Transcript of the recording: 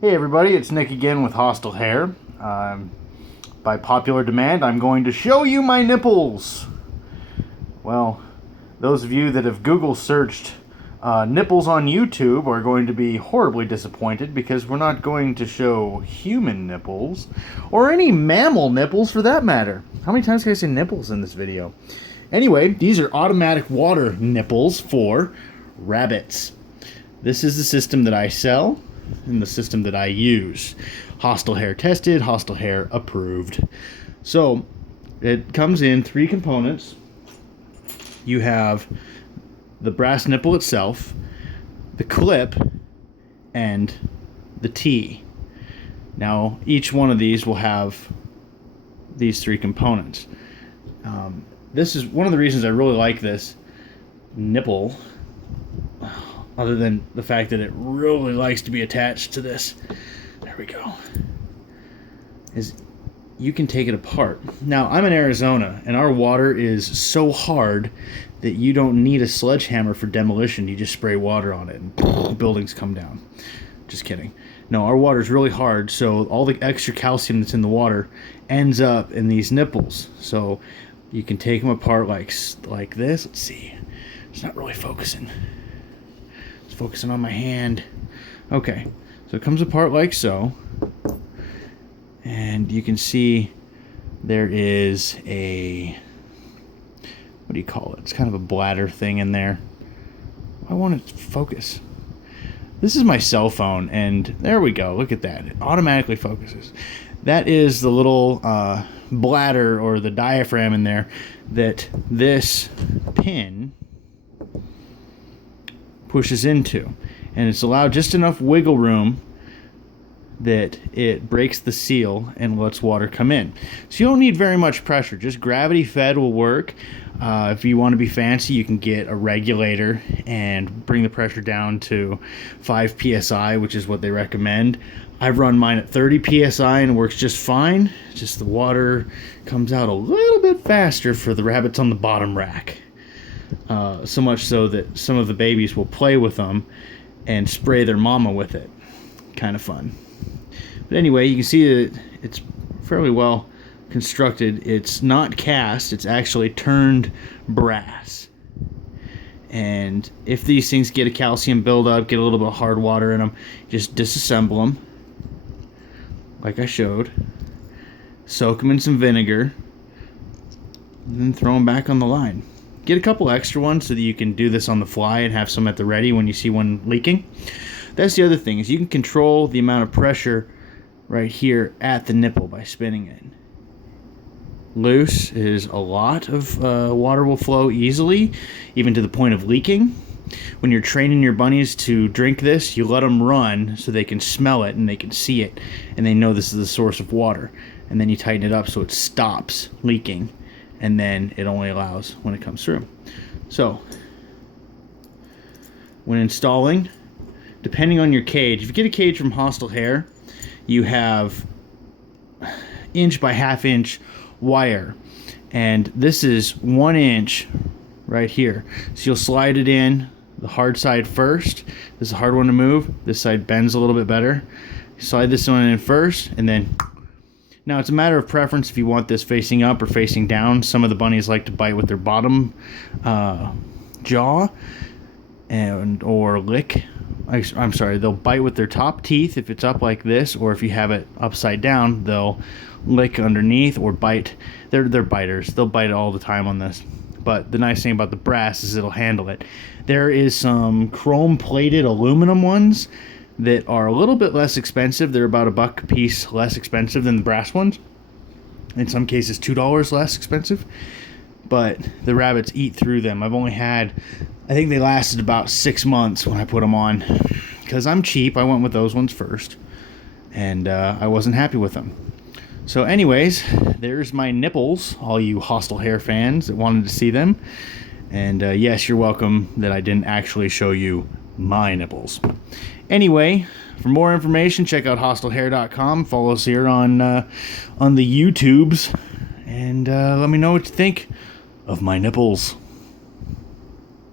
Hey everybody, it's Nick again with Hostile Hair. By popular demand, I'm going to show you my nipples. Well, those of you that have Google searched nipples on YouTube are going to be horribly disappointed because we're not going to show human nipples, or any mammal nipples for that matter. How many times can I say nipples in this video? Anyway, these are automatic water nipples for rabbits. This is the system that I sell and the system that I use. Hostile Hair tested, Hostile Hair approved. So it comes in 3 components. You have the brass nipple itself, the clip, and the T. Now each one of these will have these 3 components. This is one of the reasons I really like this nipple, other than the fact that it really likes to be attached to this. There we go. Is you can take it apart. Now, I'm in Arizona, and our water is so hard that you don't need a sledgehammer for demolition. You just spray water on it, and buildings come down. Just kidding. No, our water is really hard, so all the extra calcium that's in the water ends up in these nipples. So you can take them apart like this. Let's see. It's not really focusing. Focusing on my hand. Okay, so it comes apart like so, and you can see there is a, what do you call it? It's kind of a bladder thing in there. I want it to focus. This is my cell phone, and there we go. Look at that. It automatically focuses. That is the little bladder or the diaphragm in there that this pin pushes into, and it's allowed just enough wiggle room that it breaks the seal and lets water come in. So you don't need very much pressure. Just gravity fed will work. If you want to be fancy, you can get a regulator and bring the pressure down to 5 psi, which is what they recommend. I've run mine at 30 psi and it works just fine. Just the water comes out a little bit faster for the rabbits on the bottom rack. So much so that some of the babies will play with them and spray their mama with it. Kind of fun. But anyway, you can see that it's fairly well constructed. It's not cast, it's actually turned brass. And if these things get a calcium buildup, get a little bit of hard water in them, just disassemble them like I showed. Soak them in some vinegar, and then throw them back on the line. Get a couple extra ones so that you can do this on the fly and have some at the ready when you see one leaking. That's the other thing, is you can control the amount of pressure right here at the nipple by spinning it. Loose is a lot of water will flow easily, even to the point of leaking. When you're training your bunnies to drink this, you let them run so they can smell it and they can see it, and they know this is the source of water. And then you tighten it up so it stops leaking, and then it only allows when it comes through. So when installing, depending on your cage, if you get a cage from Hostile Hair, you have 1 by 1/2 inch wire, and this is 1 inch right here. So you'll slide it in the hard side first. This is a hard one to move. This side bends a little bit better. Slide this one in first, and then now, it's a matter of preference if you want this facing up or facing down. Some of the bunnies like to bite with their bottom jaw or lick. I'm sorry, they'll bite with their top teeth if it's up like this, or if you have it upside down, they'll lick underneath or bite. They're biters. They'll bite all the time on this. But the nice thing about the brass is it'll handle it. There is some chrome-plated aluminum ones that are a little bit less expensive. They're about $1 a piece less expensive than the brass ones. In some cases, $2 less expensive. But the rabbits eat through them. I've only had, I think they lasted about 6 months when I put them on. Because I'm cheap, I went with those ones first. And I wasn't happy with them. So anyways, there's my nipples, all you Hostile Hair fans that wanted to see them. And yes, you're welcome that I didn't actually show you my nipples. Anyway, for more information, check out hostilehair.com. Follow us here on the YouTubes, and let me know what you think of my nipples.